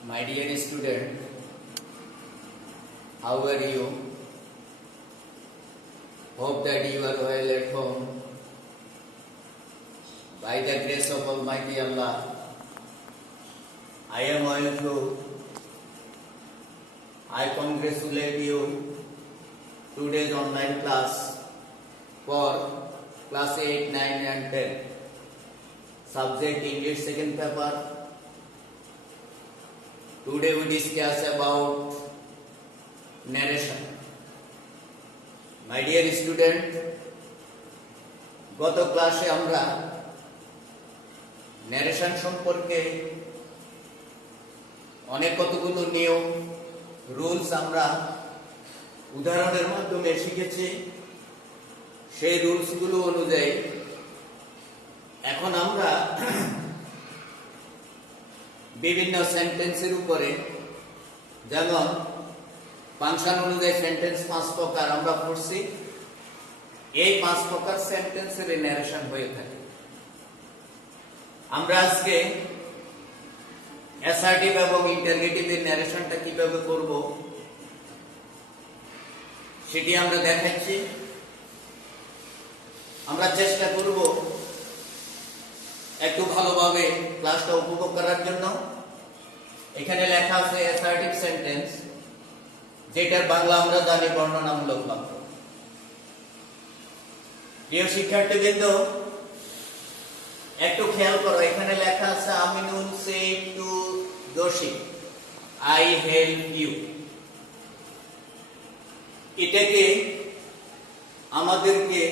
My dear student, how are you? Hope that you are well at home. By the grace of Almighty Allah, I am well too. I congratulate you today's online class for class 8, 9 and 10. Subject English second paper. Today we discuss about narration. My dear student, গত ক্লাসে আমরা narration সম্পর্কে অনেক কতগুলো নিয়ম রুলস আমরা উদাহরণের মাধ্যমে শিখেছি। সেই রুলসগুলো অনুযায়ী এখন আমরা বিভিন্ন সেন্টেন্সের উপরে, যেমন ফাংশন অনুযায়ী সেন্টেন্স 5 প্রকার আমরা পড়ছি। এই 5 প্রকার সেন্টেন্সের ন্যারেশন হয়ে থাকে। আমরা আজকে অ্যাসার্টিভ এবং ইন্টারগেটিভের ন্যারেশনটা কিভাবে করব সেটি আমরা দেখাচ্ছি। আমরা চেষ্টা করব একটু ভালোভাবে ক্লাসটা উপভোগ করার জন্য। এখানে লেখা আছে অ্যাসার্টিভ সেন্টেন্স, যেটার বাংলা আমরা জানি বর্ণনামূলক বাক্য। প্রিয় শিক্ষার্থীবৃন্দ, একটু খেয়াল করো, এখানে লেখা আছে Aminul said to Jasim, I help you. এটাকে আমাদেরকে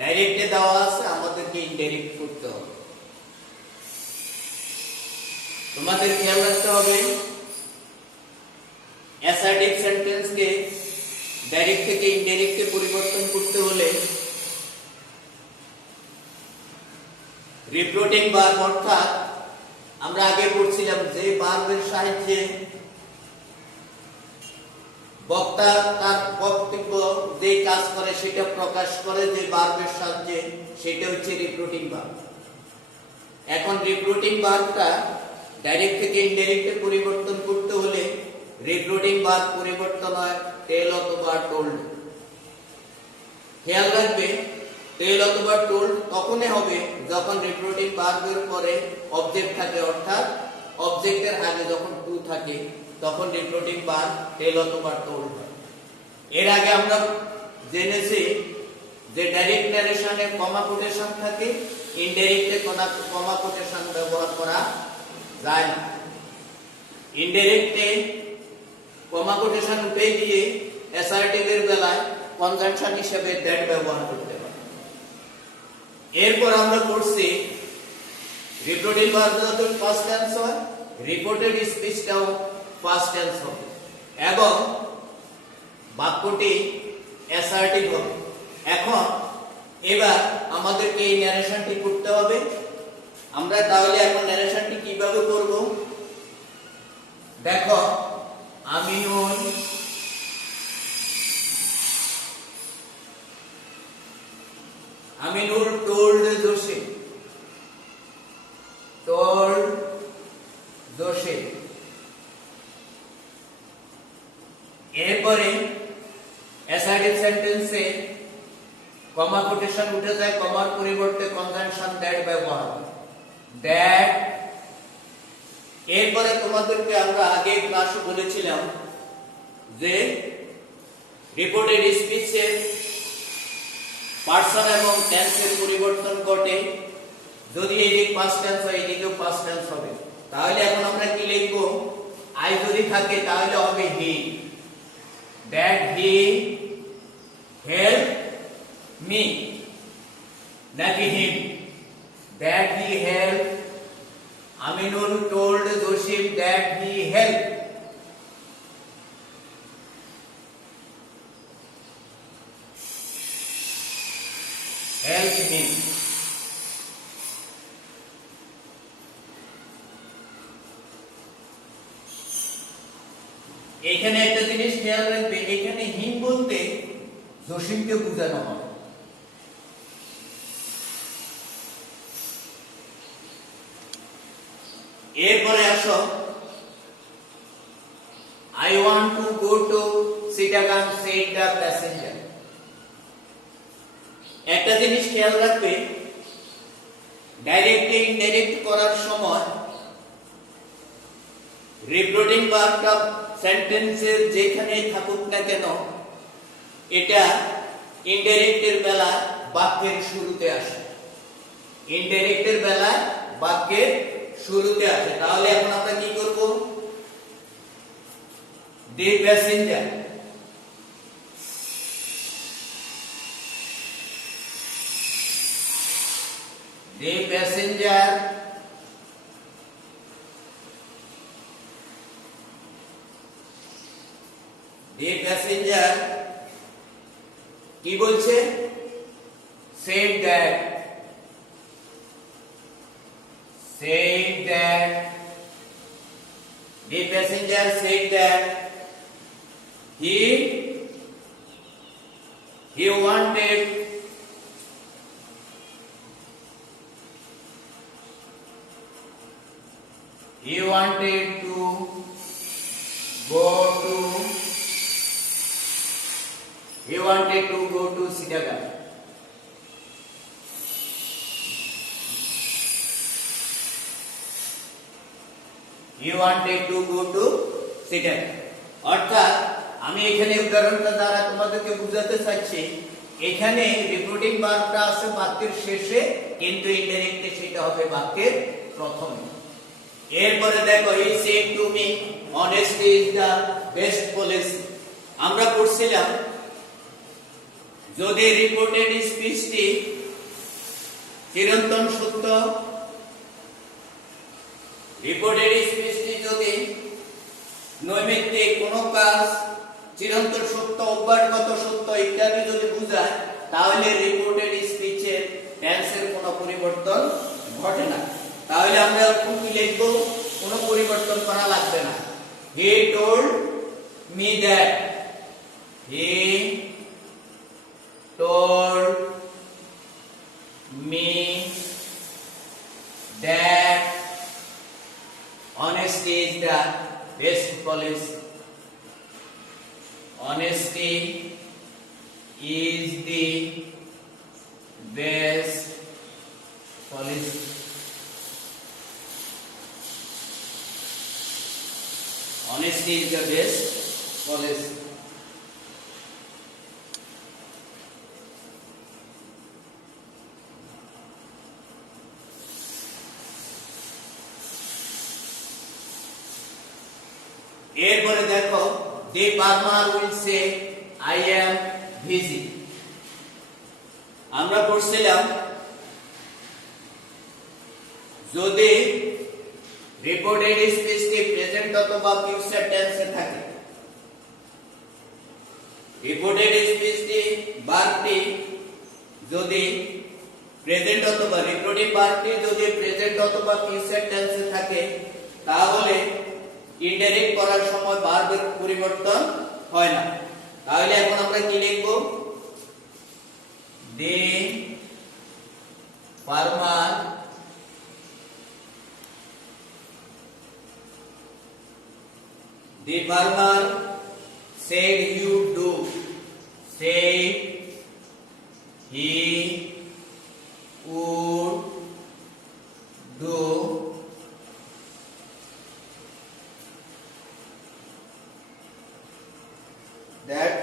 ডাইরেক্টে দেওয়া আছে, আমাদেরকে ইনডাইরেক্ট করতে হবে। তোমাদের খেয়াল রাখতে হবে, অ্যাসার্টিভ সেন্টেন্সকে ডাইরেক্ট থেকে ইনডাইরেক্টে পরিবর্তন করতে হলে রিপ্লোটিং ভার্ব, অর্থাৎ আমরা আগে পড়ছিলাম যে ভার্বের সাহায্যে বক্তা তার বক্তব্য যে কাজ করে সেটা প্রকাশ করে, যে ভার্বের সাহায্যে, সেটা হচ্ছে রিপ্লোটিং ভার্ব। এখন রিপ্লোটিং ভার্বটা ডাইরেক্ট থেকে ইনডাইরেক্টে পরিবর্তন করতে হলে রিপ্লোটিং ভার্ব পরিবর্তন হয় টেল অথবা টোল্ড। খেয়াল রাখবে, টেল অথবা টোল্ড তখনই হবে যখন রিপ্লোটিং ভার্বের পরে অবজেক্ট থাকে, অর্থাৎ অবজেক্টের আগে যখন টু থাকে তখন রিপ্লোটিং ভার্ব টেল অথবা টোল্ড হয়। এর আগে আমরা জেনেছি যে ডাইরেক্ট ন্যারেশনে কমা কোটেশন থাকে, ইনডাইরেক্টে কমা কোটেশন ব্যবহার করা যায় না। ইনডাইরেক্টে কমা কোটেশন উঠে দিয়ে অ্যাসার্টিভের বেলায় কনজাংশন হিসেবে দ্যাট ব্যবহার করতে হয়। এরপর আমরা পড়ছি রিপ্লোটিং ভার্ব যত ফার্স্ট টেন্স হয়, রিপোর্টেড স্পিচটাও ফার্স্ট টেন্স হবে এবং বাক্যটি অ্যাসার্টিভ হবে। এবার আমাদেরকে এই ন্যারেশনটি করতে হবে। আমরা তাহলে এখন ন্যারেশনটি কিভাবে করব? দেখো, আমিনুল told জসিম, এরপরে অ্যাসার্টিভ সেন্টেন্সে কমা কোটেশন উঠে যায়, কমার পরিবর্তে কনজাংশন দ্যাট ব্যবহার হয়, দ্যাট। এরপরে তোমাদেরকে আমরা আগে ক্লাসে বলেছিলাম যে রিপোর্টেড স্পিচে পারসন এবং টেন্সের পরিবর্তন ঘটে। যদি এদিক পাস্ট টেন্স হয়, এদিকেও পাস্ট টেন্স হবে। তাহলে এখন আমরা কি লিখব? আই যদি থাকে তাহলে হবে he, that he help me, নাকি him, that he help. Aminul told Jasim that he helped. Help him. এখানে একটা জিনিস খেয়াল রাখবে, এখানে হিম বলতে জসিমকে বোঝানো হয়। এরপরে আসো I want to go to Chittagong, said the passenger. একটা জিনিস খেয়াল রাখবে, ডাইরেক্ট ইনডাইরেক্ট করার সময় রিপ্রোডিউসিং ভার্বটা সেন্টেন্সের যেখানেই থাকুক না কেন এটা ইনডাইরেক্টের বেলা বাক্যের শুরুতে আসে। ইনডাইরেক্টের বেলা বাক্যের শুরুতে আসে। তাহলে এখন আমরা কি করব? The passenger, the passenger কি বলছে? said that the passenger said that he wanted to go to Chittagong. He wanted to go to Chittagong. অর্থাৎ আমি এখানে উদাহরণটা দ্বারা তোমাদেরকে বুঝাতে চাচ্ছি, এখানে রিপ্রোডিউসিং ভার্বটা আছে বাক্যের শেষে, কিন্তু ইনডাইরেক্টলি সেটা হবে বাক্যের প্রথমে। এরপরে দেখো, he said to me honesty is the best policy. আমরা পড়ছিলাম যদি রিপোর্টেড স্পিচটি চিরন্তন সত্য, রিপোর্টেড স্পিচটি যদি নৈমিত্তিক কোনো কাজ চিরন্তন সত্য, অভ্যাসগত সত্য ইত্যাদি যদি বোঝায়, তাহলে রিপোর্টেড স্পিচের টেন্সের কোনো পরিবর্তন ঘটে না। তাহলে আমরা এখন কি লিখব? কোনো পরিবর্তন করা লাগবে না। He told me that. He told me that honesty is the best policy. Honesty is the best policy. Honesty is the best policy. এরপরে দেখো, the farmer will say I am busy. আমরা পড়ছিলাম যদি রিপোর্টেড স্পিচটি প্রেজেন্ট অথবা ফিউচার টেন্সে থাকে, রিপোর্টেড স্পিচটি ভার্বটি যদি প্রেজেন্ট অথবা রিপোর্টিং ভার্বটি যদি প্রেজেন্ট অথবা ফিউচার টেন্সে থাকে, তাহলে ইনডাইরেক্ট করার সময় ভার্বের পরিবর্তন হয় না। তাহলে এখন আমরা কি লিখব? The farmer said you do. Said he would do. That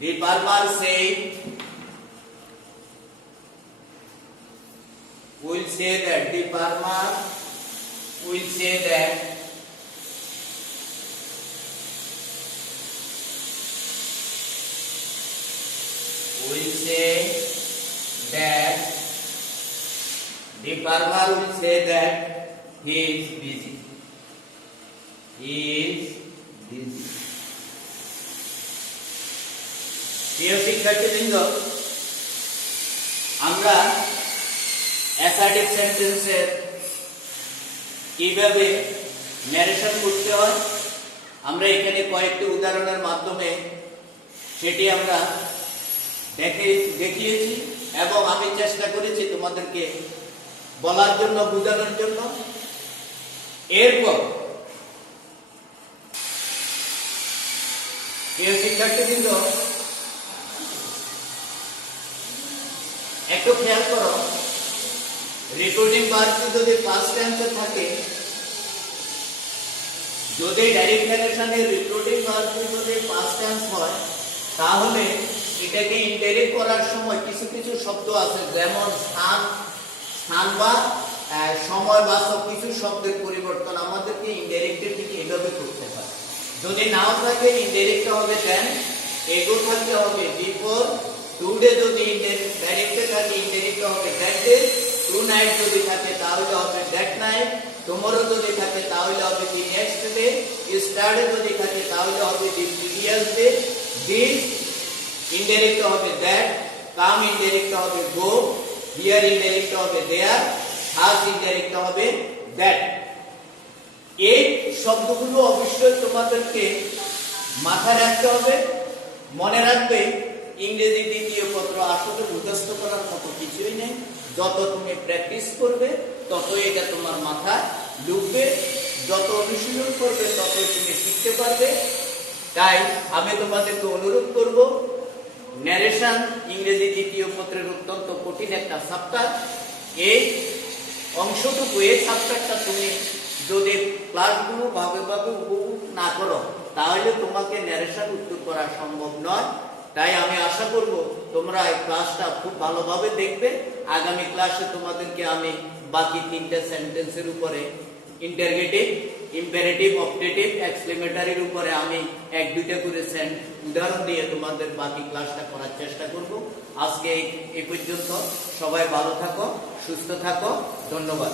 the farmer said will say that the farmer will say that the farmer will say that he is busy. He is busy. প্রিয় শিক্ষার্থীবৃন্দ, আমরা অ্যাসার্টিভ সেন্টেন্সের কিভাবে ন্যারেশন করতে হয় আমরা এখানে কয়েকটি উদাহরণের মাধ্যমে সেটি আমরা দেখিয়েছি। এবং আমি চেষ্টা করেছি তোমাদেরকে বলার জন্য, বোঝানোর জন্য। এরপর প্রিয় শিক্ষার্থীবৃন্দ, একটু খেয়াল করো, রিপোর্টিং ভার্ব যদি ফার্স্ট টেন্সে থাকে, যদি ডাইরেক্ট ন্যারেশনে রিপোর্টিং ভার্ব যদি ফার্স্ট টেন্স হয়, তাহলে এটাকে ইনডাইরেক্ট করার সময় কিছু কিছু শব্দ আছে, যেমন স্থান বা সময় বাচক কিছু শব্দের পরিবর্তন আমাদেরকে ইনডাইরেক্টের দিকে এভাবে করতে হয়। যদি নাও থাকে ইনডাইরেক্ট হবে দেন, এগো থাকতে হবে বিফোর, টুডে যদি ডাইরেক্টে থাকে ইনডাইরেক্ট হবে দ্যাট ডে, টু নাইট যদি থাকে তাহলে হবে দ্যাট নাইট, টুমরো যদি থাকে তাহলে হবে দি নেক্সট ডে, ইস্টারডে যদি থাকে তাহলে হবে the previous day, this indirect হবে দ্যাট, কাম ইনডাইরেক্ট হবে গো, হিয়ার ইনডাইরেক্ট হবে দেয়ার, হাজ ইনডাইরেক্ট হবে দ্যাট। এই শব্দগুলো অবশ্যই তোমাদেরকে মাথায় রাখতে হবে, মনে রাখবে। ইংরেজি দ্বিতীয় পত্র আসলে মুখস্থ করার মতো কিছুই নেই, যত তুমি প্র্যাকটিস করবে ততই এটা তোমার মাথায় ঢুকবে, যত অনুশীলন করবে ততই তুমি শিখতে পারবে। তাই আমি তোমাদেরকে অনুরোধ করব, ন্যারেশন ইংরেজি দ্বিতীয় পত্রের অত্যন্ত কঠিন একটা সাবজেক্ট। এই অংশটুকু, এই সাবজেক্টটা তুমি যদি ক্লাসগুলো ভাবে ভাবে উপভোগ না করো, তাহলে তোমাকে ন্যারেশন উত্তর করা সম্ভব নয়। তাই আমি আশা করব তোমরা এই ক্লাসটা খুব ভালোভাবে দেখবে। আগামী ক্লাসে তোমাদেরকে আমি বাকি 3টে সেন্টেন্সের উপরে, ইন্টারগেটিভ, ইম্পারেটিভ, অপটেটিভ, এক্সক্লেমেটরির উপরে আমি 1-2টা করে উদাহরণ দিয়ে তোমাদের বাকি ক্লাসটা করার চেষ্টা করব। আজকে এই পর্যন্ত। সবাই ভালো থাকো, সুস্থ থাকো, ধন্যবাদ।